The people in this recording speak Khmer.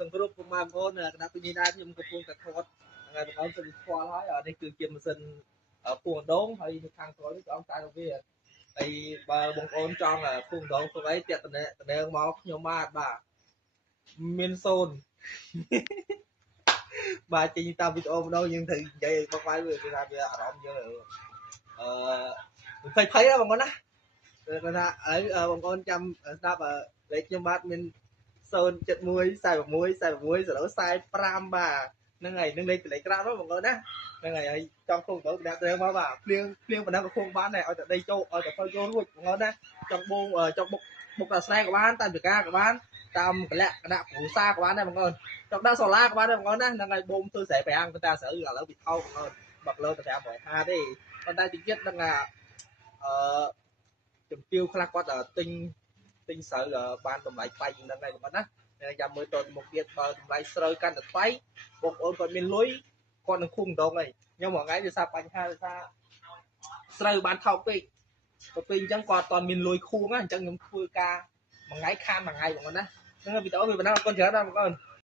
សង្គ្រប់ពុកម៉ែបងប្អូនគណៈពេញដែរខ្ញុំកំពុងតែថតថ្ងៃបងប្អូនទៅស្គាល់ហើយនេះគឺជាម៉ាស៊ីនពូអណ្ដូងហើយនៅខាងក្រោយនេះអង្គតែវាហើយបើបងប្អូនចង់ពូអណ្ដូងធ្វើអីតាក់តំណែងមកខ្ញុំបាទមានសូនបាទចេញតាមវីដេអូម្ដងយើងត្រូវនិយាយបកបាយវាថាវាអារម្មណ៍យើងភ័យភ័យបងប្អូនណាគាត់ថាហើយបងប្អូនចាំស្ដាប់លេខខ្ញុំបាទមាន071 46 46 045បាទហ្នឹងហើយនឹងលេខ Telegram បងប្អូនណាហ្នឹងហើយចង់ខ្លួនទៅដាក់ទៅមកបាទភ្លៀងប៉ុណ្ណឹងក៏គង់បានដែរឲ្យតែដីចូលឲ្យតែធ្វើចូលរួចបងប្អូនណាចង់បងចង់បុកតាស្នែក៏បានតាមចការក៏បានតាមកលៈគណៈគ្រួសារក៏បានដែរបងប្អូនចង់ដាក់សូឡាក៏បានដែរបងប្អូនណាហ្នឹងហើយបូមធ្វើស្រែប្រាំងប៉ុន្តែស្រូវឥឡូវវាថោកបងប្អូនបាក់លើ550ទេប៉ុន្តែតិចទៀតនឹងជំទាវខ្លះគាត់ទិញស្រូវបានតម្លៃថ្លៃយ៉ាងហ្នឹងហើយបងប្អូនណាចាំមើលតទៅមុខទៀតបើតម្លៃស្រូវកាន់តែថ្លៃបងប្អូនគាត់មានលុយគាត់នឹងឃុំម្ដងហើយខ្ញុំមួយថ្ងៃវាសារបញ្ហាថាស្រូវបានថោកពេកទៅពេលអញ្ចឹងគាត់អត់មានលុយខួងអញ្ចឹងខ្ញុំធ្វើការមួយថ្ងៃខានមួយថ្ងៃបងប្អូនណាហ្នឹងវីដេអូវាបណ្ដាអរគុណច្រើនណាស់បងប្អូន